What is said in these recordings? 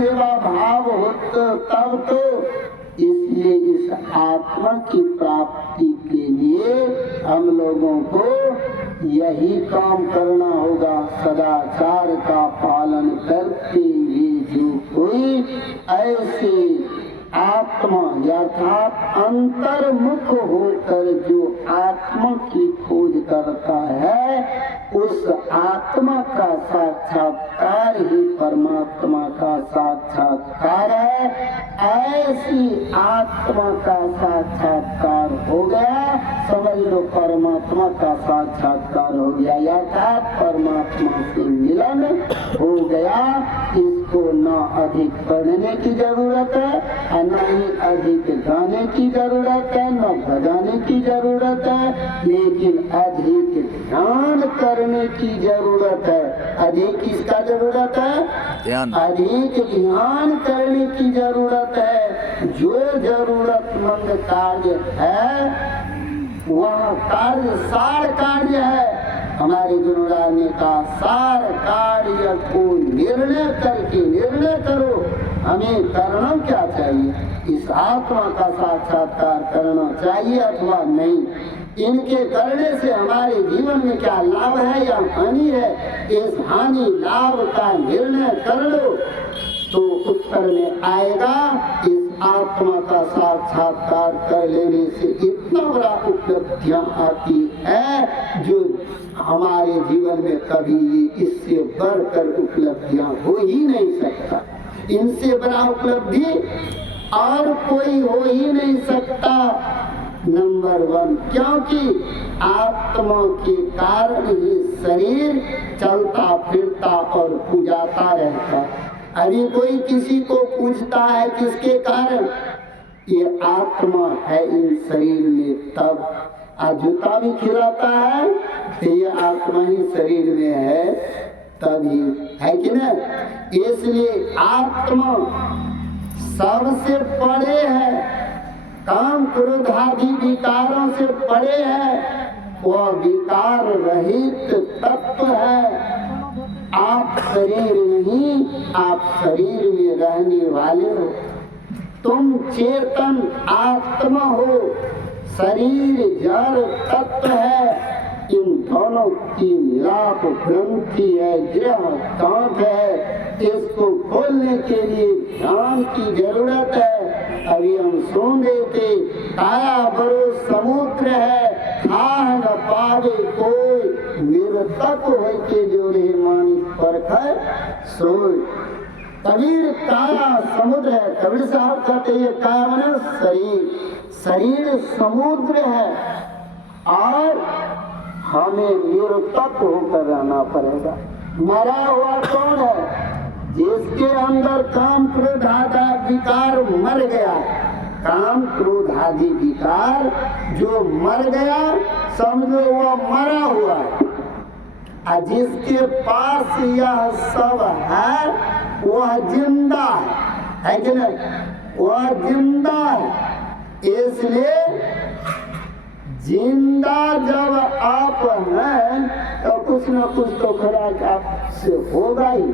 सेवा भाव हो तब तो। इसलिए इस आत्मा की प्राप्ति के लिए हम लोगों को यही काम करना होगा, सदाचार का पालन करते हुए जो कोई ऐसे आत्मा अर्थात अंतर्मुख होकर जो आत्मा की खोज करता है, उस आत्मा का साक्षात्कार ही परमात्मा का साक्षात्कार है। ऐसी आत्मा का साक्षात्कार हो गया, समझ लो परमात्मा का साक्षात्कार हो गया, अर्थात परमात्मा से मिलन हो गया। इसको न अधिक पढ़ने की जरूरत है, न ही अधिक गाने की जरूरत है, न बजाने की जरूरत है, लेकिन अधिक ध्यान करने की जरूरत है। अधिक किसका जरूरत है? ध्यान। अधिक ध्यान करने की जरूरत है। जो जरूरतमंद कार्य है वह कार्य सार कार्य है। हमारे गुरुराज ने कहा सार कार्य को निर्णय करके निर्णय करो हमें करना क्या चाहिए, इस आत्मा का साक्षात्कार करना चाहिए अथवा नहीं, इनके करने से हमारे जीवन में क्या लाभ है या हानि है, इस हानि लाभ का निर्णय कर लो तो उत्तर में आएगा। इस आत्मा का साक्षात्कार कर लेने से इतना बड़ा उपलब्धियां आती है जो हमारे जीवन में कभी इससे बढ़कर उपलब्धियां हो ही नहीं सकता। इनसे बड़ा उपलब्धि और कोई हो ही नहीं सकता। नंबर 1, क्योंकि आत्मा के कारण ही शरीर चलता फिरता और पूजाता रहता। अभी कोई किसी को पूछता है किसके कारण? ये आत्मा है इन शरीर में, तब जूता भी खिलाता है तो ये आत्मा ही शरीर में है तभी, है कि नहीं? इसलिए आत्मा सबसे परे है, काम क्रोध आदि विकारों से परे है, वह विकार रहित तत्व है। आप शरीर नहीं, आप शरीर में रहने वाले हो। तुम चेतन आत्मा हो, शरीर जड़ तत्व है। इन दोनों की मिलाप ग्रंथि है, गृह कांट है। इसको खोलने के लिए ध्यान की जरूरत है। अभी हम सुन रहे थे, काया बड़ो समुद्र है, खाह न पावे कोई, निरतक हो के जोड़े मानिक परखै सोई। कबीर काया समुद्र है। कबीर साहब कहते हैं काया माने शरीर, शरीर समुद्र है और हमें निरतक होकर रहना पड़ेगा। मरा हुआ कौन है? जिसके अंदर काम क्रोध आदि विकार मर गया। काम क्रोध आदि विकार जो मर गया समझो वह मरा हुआ है। और जिसके पास यह सब है वह जिंदा है कि नहीं? वह जिंदा है। इसलिए जिंदा जब आप हैं तो कुछ न कुछ तो खुराक आपसे होगा ही।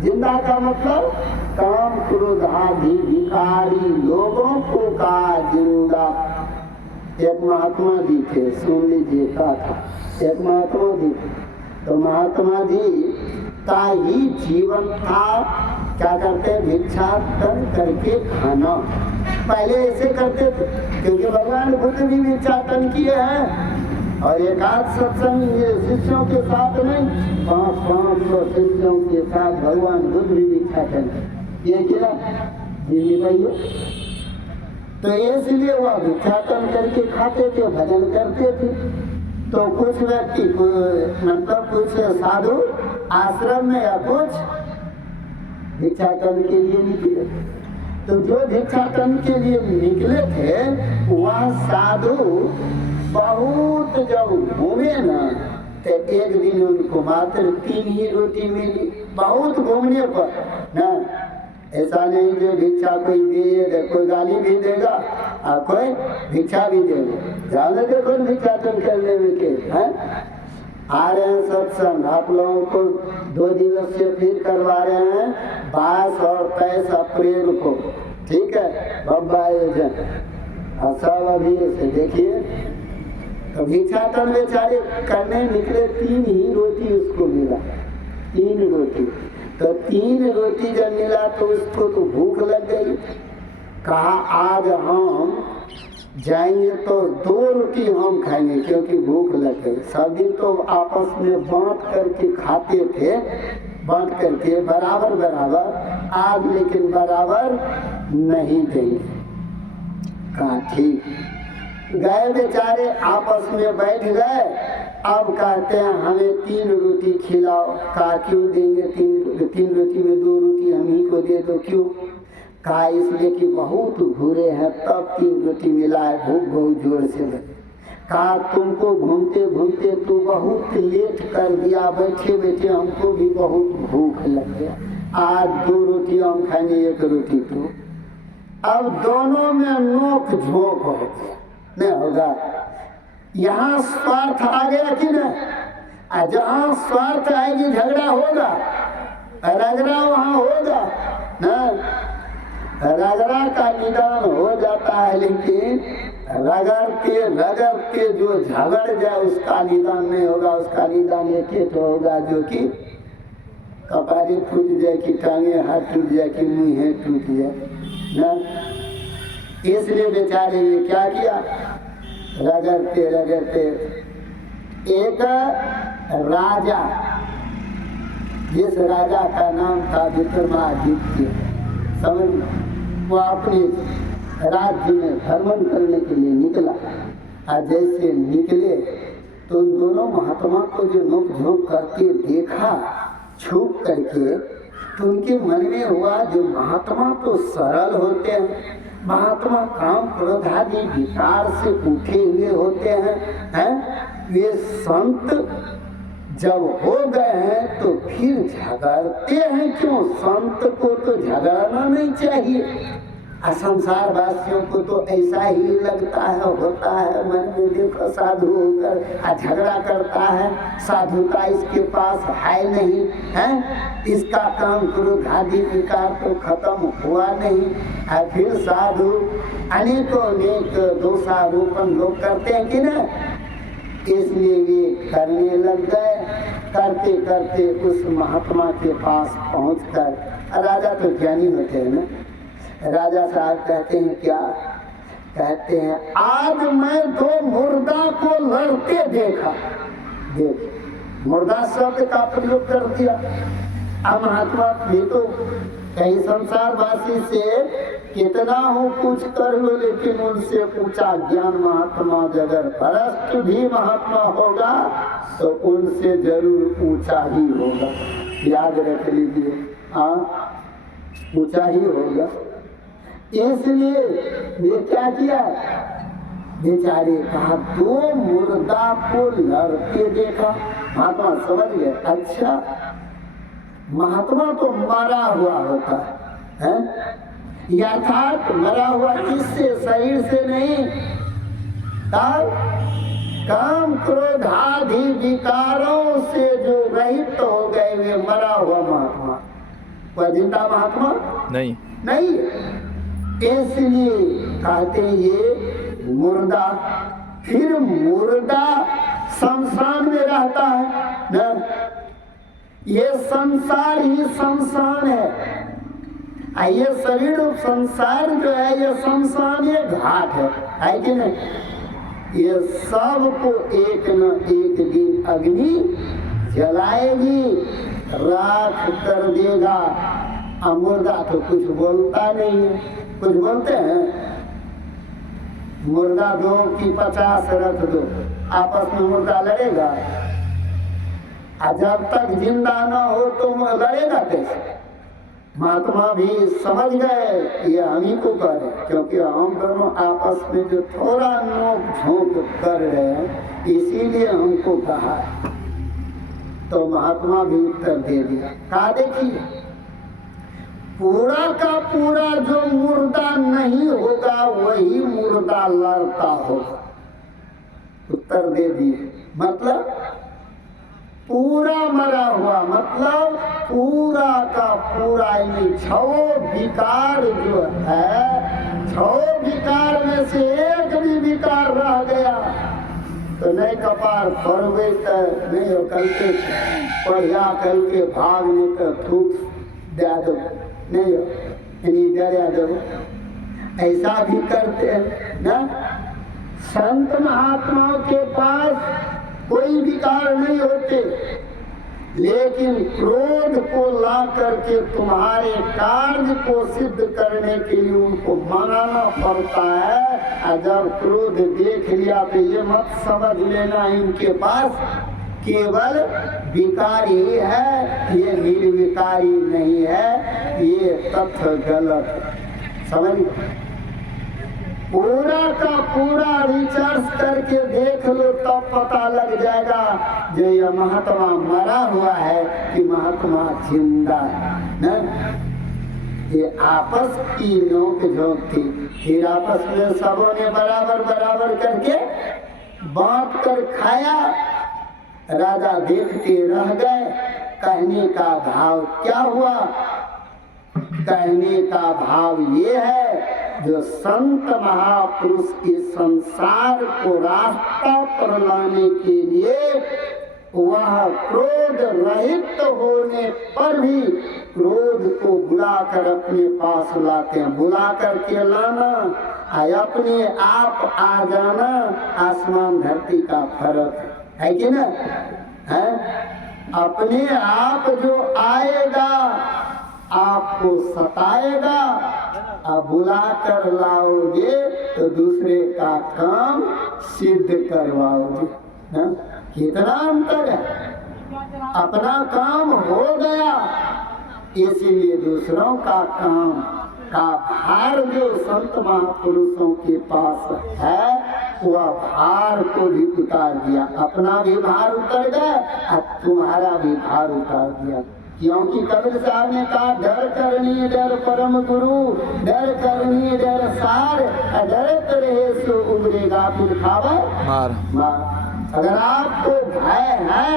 जिंदा का मतलब काम क्रोध आदि विकारी लोगों को कहा जिंदा। एक महात्मा जी थे, सुन लीजिए क्या था। एक महात्मा जी थे, तो महात्मा जी का ही जीवन था क्या करते, भिक्षाटन करके खाना। पहले ऐसे करते थे क्योंकि भगवान बुद्ध भी भिक्षाटन किए हैं और एक आध सत्संग शिष्यों के साथ नहीं, 500 शिष्यों के साथ भगवान बुद्ध भी भिक्षाटन ये किया भाइयों। तो इसलिए वह भिक्षाटन करके खाते थे, भजन करते थे। तो कुछ व्यक्ति मतलब कुछ साधु आश्रम में या कुछ भिक्षाटन के लिए निकले। तो जो भिक्षाटन के लिए निकले थे वह साधु बहुत जब घूमे ना तो एक दिन उनको मात्र 3 ही रोटी मिली। बहुत घूमने पर ना, ऐसा नहीं जो भिक्षा कोई दे, कोई गाली भी देगा और कोई भिक्षा भी देगा। ज्यादा तो कौन भिक्षाटन करने में के हैं? आ रहे हैं सत्संग, आप लोगों को 2 दिवसीय फिर करवा रहे हैं। 22 और 23 अप्रैल को, ठीक है, बब्बा एजेंट सब अभी से देखिए। तो भिक्षाटन बेचारे करने निकले, 3 ही रोटी उसको मिला, 3 रोटी। तो 3 रोटी जब मिला तो उसको तो भूख लग गई। कहा आज हम जाएंगे तो 2 रोटी हम खाएंगे क्योंकि भूख लग गई। सभी तो आपस में बांट करके खाते थे, बांट करके बराबर बराबर, आज लेकिन बराबर नहीं देंगे। कहा ठीक। गए बेचारे आपस में बैठ गए। अब कहते हैं हमें 3 रोटी खिलाओ। कहा क्यों देंगे 3 रोटी में 2 रोटी हम ही को दे दो। क्यों? कहा इसलिए कि बहुत भूरे हैं तब 3 रोटी मिला है, भूख बहुत जोर से लगी। कहा तुमको घूमते घूमते तो बहुत लेट कर दिया, बैठे बैठे हमको भी बहुत भूख लग गया, आज 2 रोटी हम खाएंगे 1 रोटी तो। अब दोनों में नोक झोंक हो गया, नहीं होगा। यहाँ स्वार्थ आ गया कि नहीं? जहाँ स्वार्थ आएगी झगड़ा होगा, रगड़ा वहाँ होगा ना। रगड़ा का निदान हो जाता है, लेकिन रगड़ते रगड़ते जो झगड़ जाए उसका निदान नहीं होगा। उसका निदान एक तो होगा जो कि कपारी फूट जाए, कि टांगे हाथ टूट जाए, कि मुँह टूट जाए ना। इसलिए बेचारे ने क्या किया, रगड़ते रगड़ते एक राजा, जिस राजा का नाम था विक्रमादित्य, समझ, वो अपने राज्य में भ्रमण करने के लिए निकला। और जैसे निकले तो उन दोनों महात्मा को जो नोक झोंक करके देखा छुप करके, तो उनके मन में हुआ जो महात्मा तो सरल होते हैं, महात्मा काम क्रोध आदि विकार से उठे हुए होते हैं, वे संत जब हो गए हैं तो फिर झगड़ते हैं क्यों? संत को तो झगड़ना नहीं चाहिए। संसार वासियों को तो ऐसा ही लगता है, होता है मन में, देखो साधु होकर झगड़ा करता है, साधुता इसके पास है नहीं है, इसका काम क्रोध आदि विकार तो खत्म हुआ नहीं है, फिर साधु अनेकों अनेक दोषारोपण लोग करते हैं कि ना। इसलिए वे करने लग गए। करते करते उस महात्मा के पास पहुंचकर, राजा तो ज्ञानी होते हैं ना, राजा साहब कहते हैं क्या? कहते हैं आज मैं 2 मुर्दा को लड़ते देखा। देख, मुर्दा शब्द का प्रयोग कर दिया। अब महात्मा भी तो कहीं संसारवासी से कितना हो कुछ कर लो, लेकिन उनसे ऊंचा ज्ञान महात्मा अगर भ्रष्ट भी महात्मा होगा तो उनसे जरूर ऊंचा ही होगा, याद रख लीजिए। हाँ, ऊंचा ही होगा। इसलिए ये क्या किया, बेचारे कहा 2 मुर्दा को लड़ते देखा। महात्मा समझ गए, अच्छा महात्मा तो मरा हुआ होता है, यथार्थ मरा हुआ किससे? शरीर से नहीं, तब काम क्रोध आदि विकारों से जो रहित हो गए वे मरा हुआ महात्मा। वह जिंदा महात्मा नहीं, नहीं। इसलिए कहते हैं ये मुर्दा। फिर मुर्दा शमशान में रहता है ना, ये संसार ही शमशान है। ये शरीर संसार जो है ये शमशान, ये घाट है कि नहीं? ये सब को एक न एक दिन अग्नि जलाएगी, राख कर देगा। मुर्दा तो कुछ बोलता नहीं है, कुछ बोलते हैं? मुर्दा 2 की 50 रख दो, आपस में मुर्दा लड़ेगा? जब तक जिंदा न हो तो लड़ेगा कैसे? महात्मा भी समझ गए ये हम ही को करे, क्योंकि हम दोनों आपस में जो थोड़ा नोक झोंक कर रहे हैं इसीलिए हमको कहा। तो महात्मा भी उत्तर दे दिया। कहा देखिए, पूरा का पूरा जो मुर्दा नहीं होगा वही मुर्दा लड़ता होगा। उत्तर दे दिए। मतलब पूरा मरा हुआ, मतलब पूरा का पूरा, यानी छो विकार जो है, छो विकार में से एक भी विकार रह गया तो नहीं कपार फरवे तो नहीं हो, कल के पढ़िया कल के भाग में तो थूक दे दो, नहीं हो यानी डरा दो, ऐसा भी करते हैं ना। संत महात्माओं के पास कोई विकार नहीं होते, लेकिन क्रोध को ला करके तुम्हारे कार्य को सिद्ध करने के लिए उनको मनाना पड़ता है। और जब क्रोध देख लिया तो ये मत समझ लेना इनके पास केवल विकारी है, ये निर्विकारी नहीं है, ये तथ्य गलत समझ। पूरा का पूरा रिसर्च करके देख लो तब तो पता लग जाएगा जो ये महात्मा मरा हुआ है कि महात्मा जिंदा है ना। ये आपस की नोक झोंक थी, फिर आपस में सबों ने बराबर बराबर करके बांट कर खाया। राजा देखते रह गए। कहने का भाव क्या हुआ? कहने का भाव ये है जो संत महापुरुष इस संसार को रास्ता पर लाने के लिए वह क्रोध रहित होने पर भी क्रोध को बुलाकर अपने पास लाते हैं। बुला कर के लाना अपने आप आ जाना आसमान धरती का फर्क है कि ना है। अपने आप जो आएगा आपको सताएगा, अब बुला कर लाओगे तो दूसरे का काम सिद्ध करवाओगे ना। कितना अंतर है। अपना काम हो गया इसीलिए दूसरों का काम का भार जो संत महापुरुषों के पास है वह भार को भी उतार दिया। अपना भी भार उतर गया और तुम्हारा भी भार उतार दिया। क्योंकि कबीर साहब ने कहा डर करनी डर परम गुरु, डर करनी डर सार, डरत रहे सो उबरेगा फिर खावा मार। अगर आपको भय है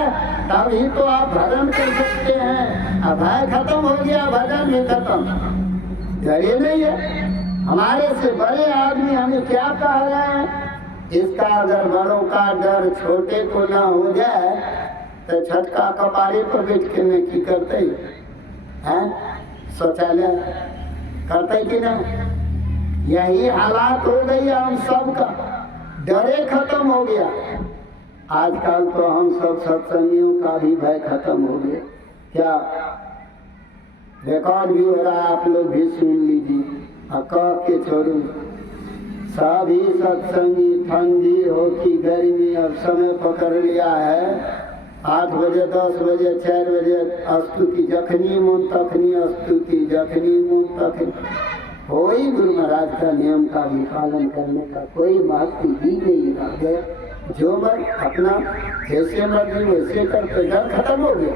तभी तो आप भजन कर सकते हैं। अब भय खत्म हो गया भजन भी खत्म। डरे नहीं है। हमारे से बड़े आदमी हमें क्या कह रहे हैं? इसका अगर बड़ों का डर छोटे को ना हो जाए तो छटका कपारे पर बैठ के में की करते हैं, शौचालय करते कि ना। यही हालात हो गई हम सबका। डरे खत्म हो गया। आजकल तो हम सब सत्संगियों का भी भय खत्म हो गया। क्या रिकॉर्ड भी हो रहा है, आप लोग भी सुन लीजिए। कह के छोड़ू सभी सत्संगी ठंडी हो कि गर्मी अब समय पकड़ लिया है। 8 बजे 10 बजे 4 बजे स्तुति जखनी मन तखनी स्तुति जखनी मन तखनी। कोई गुरु महाराज का नियम का भी पालन करने का कोई महत्व ही नहीं रह गया। जो मन अपना जैसे मर्जी वैसे करते, डर खत्म हो गया,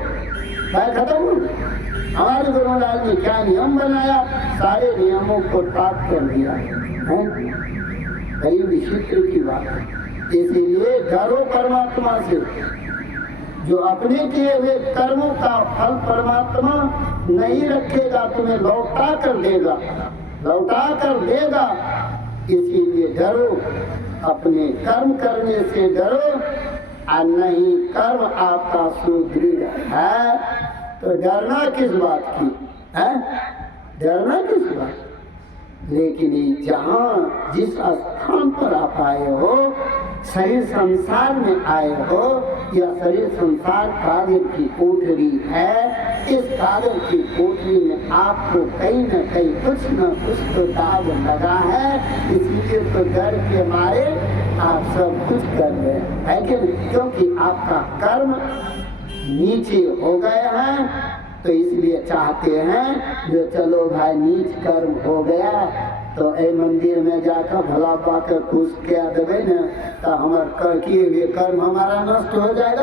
भय खत्म हो गया। हमारे गुरु महाराज ने क्या नियम बनाया, सारे नियमों को ताक कर दिया है। बड़ी विचित्र की बात है। इसीलिए डरो परमात्मा से। जो अपने किए हुए कर्मों का फल परमात्मा नहीं रखेगा, तुम्हें लौटा कर देगा, लौटा कर देगा। इसीलिए डरो, अपने कर्म करने से डरो। और नहीं कर्म आपका सुदृढ़ है तो डरना किस बात की है? डरना किस बात? लेकिन जहाँ जिस स्थान पर आप आए हो, शरीर संसार में आए हो, या शरीर संसार कार्य की कोठरी है। इस कार्य की कोठरी में आपको कहीं न कहीं कुछ न कुछ तो दाग लगा है। इसलिए तो डर के मारे आप सब कुछ कर रहे हैं कि नहीं? क्योंकि आपका कर्म नीचे हो गए हैं तो इसलिए चाहते हैं जो चलो भाई नीच कर्म हो गया तो ए मंदिर में जाकर भला पाकर खुश किया देवे न तो हमारे किए हुए कर्म हमारा नष्ट हो जाएगा।